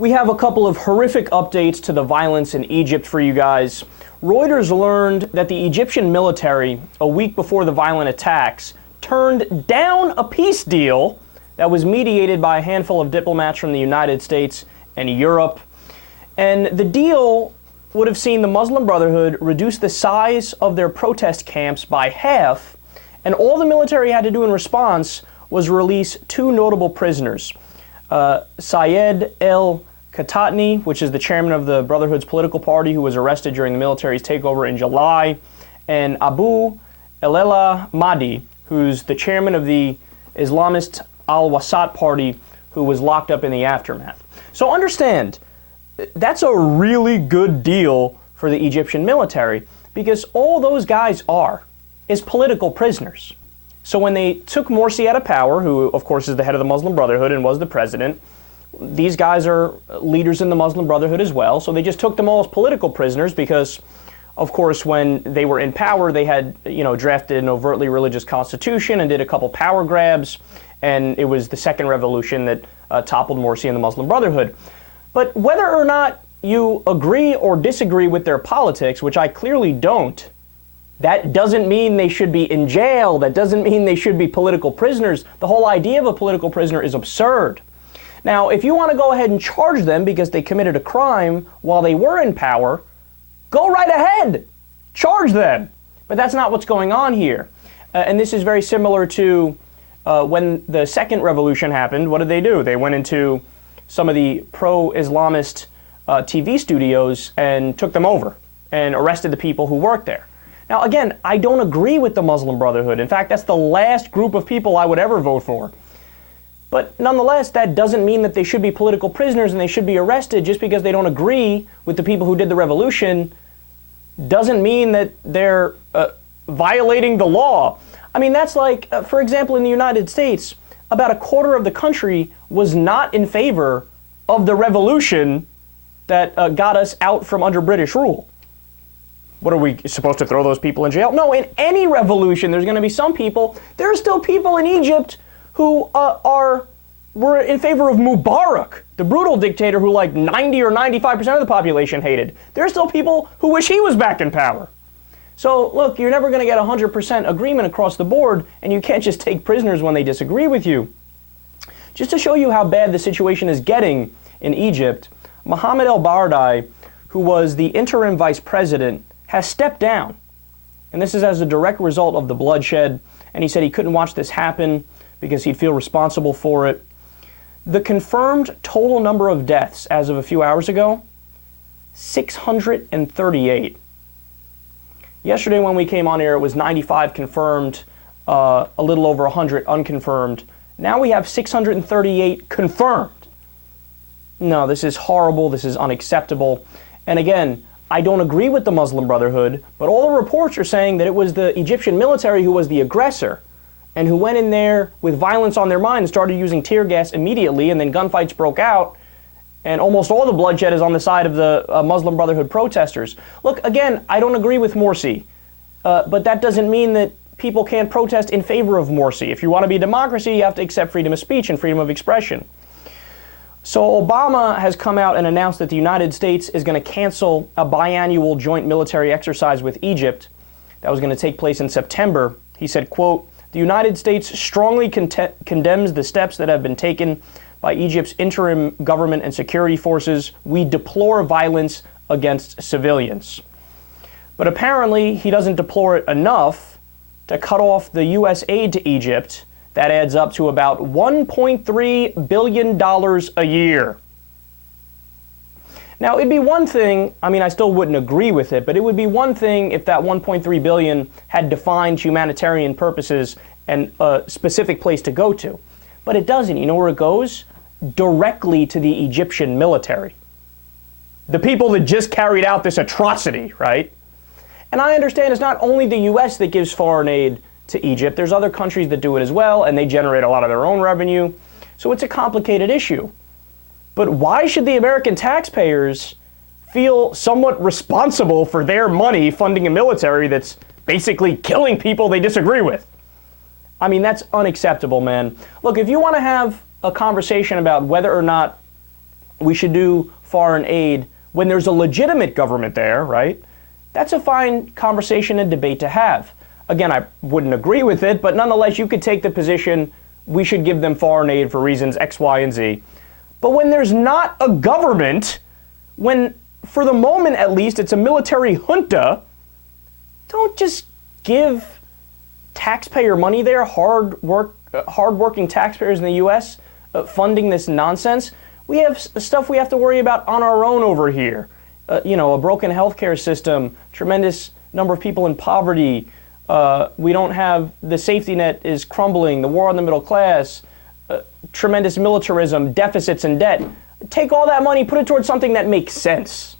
We have a couple of horrific updates to the violence in Egypt for you guys. Reuters learned that the Egyptian military, a week before the violent attacks, turned down a peace deal that was mediated by a handful of diplomats from the United States and Europe. And the deal would have seen the Muslim Brotherhood reduce the size of their protest camps by half, and all the military had to do in response was release two notable prisoners, Syed el-Khatani, which is the chairman of the Brotherhood's political party who was arrested during the military's takeover in July, and Abu Elela Mahdi, who's the chairman of the Islamist al-Wasat party who was locked up in the aftermath. So understand, that's a really good deal for the Egyptian military because all those guys is political prisoners. So when they took Morsi out of power, who of course is the head of the Muslim Brotherhood and was the president, these guys are leaders in the Muslim Brotherhood as well, so they just took them all as political prisoners because, of course, when they were in power, they had, drafted an overtly religious constitution and did a couple power grabs, and it was the second revolution that toppled Morsi and the Muslim Brotherhood. But whether or not you agree or disagree with their politics, which I clearly don't, that doesn't mean they should be in jail. That doesn't mean they should be political prisoners. The whole idea of a political prisoner is absurd. Now, if you want to go ahead and charge them because they committed a crime while they were in power, go right ahead. Charge them. But that's not what's going on here. And this is very similar to when the second revolution happened. What did they do? They went into some of the pro-Islamist TV studios and took them over and arrested the people who worked there. Now, again, I don't agree with the Muslim Brotherhood. In fact, that's the last group of people I would ever vote for. But nonetheless, that doesn't mean that they should be political prisoners and they should be arrested just because they don't agree with the people who did the revolution. Doesn't mean that they're violating the law. I mean, that's like, for example, in the United States, about a quarter of the country was not in favor of the revolution that got us out from under British rule. What, are we supposed to throw those people in jail? No, in any revolution, there's going to be some people. There are still people in Egypt who were in favor of Mubarak, the brutal dictator who like 90 or 95% of the population hated. There are still people who wish he was back in power. So look, you're never going to get 100% agreement across the board, and you can't just take prisoners when they disagree with you. Just to show you how bad the situation is getting in Egypt, Mohammed el-Baradei, who was the interim vice president, has stepped down. And this is as a direct result of the bloodshed. And he said he couldn't watch this happen because he'd feel responsible for it. The confirmed total number of deaths as of a few hours ago, 638. Yesterday when we came on air, it was 95 confirmed, a little over 100 unconfirmed. Now we have 638 confirmed. No, this is horrible. This is unacceptable. And again, I don't agree with the Muslim Brotherhood, but all the reports are saying that it was the Egyptian military who was the aggressor and who went in there with violence on their mind and started using tear gas immediately, and then gunfights broke out, and almost all the bloodshed is on the side of the Muslim Brotherhood protesters. Look, again, I don't agree with Morsi, but that doesn't mean that people can't protest in favor of Morsi. If you want to be a democracy, you have to accept freedom of speech and freedom of expression. So Obama has come out and announced that the United States is going to cancel a biannual joint military exercise with Egypt that was going to take place in September. He said, quote, "The United States strongly condemns the steps that have been taken by Egypt's interim government and security forces. We deplore violence against civilians." But apparently he doesn't deplore it enough to cut off the U.S. aid to Egypt. That adds up to about $1.3 billion a year. Now, it'd be one thing, I mean, I still wouldn't agree with it, but it would be one thing if that $1.3 billion had defined humanitarian purposes and a specific place to go to. But it doesn't. You know where it goes? Directly to the Egyptian military. The people that just carried out this atrocity, right? And I understand it's not only the U.S. that gives foreign aid to Egypt. There's other countries that do it as well, and they generate a lot of their own revenue. So it's a complicated issue. But why should the American taxpayers feel somewhat responsible for their money funding a military that's basically killing people they disagree with? I mean, that's unacceptable, man. Look, if you want to have a conversation about whether or not we should do foreign aid when there's a legitimate government there, right? That's a fine conversation and debate to have. Again, I wouldn't agree with it, but nonetheless, you could take the position we should give them foreign aid for reasons X, Y, and Z. But when there's not a government, when, for the moment at least, it's a military junta, don't just give taxpayer money there, hard-working taxpayers in the U.S. Funding this nonsense. We have stuff we have to worry about on our own over here. A broken healthcare system, tremendous number of people in poverty. We don't have, the safety net is crumbling, the war on the middle class, tremendous militarism, deficits and debt. Take all that money, put it towards something that makes sense.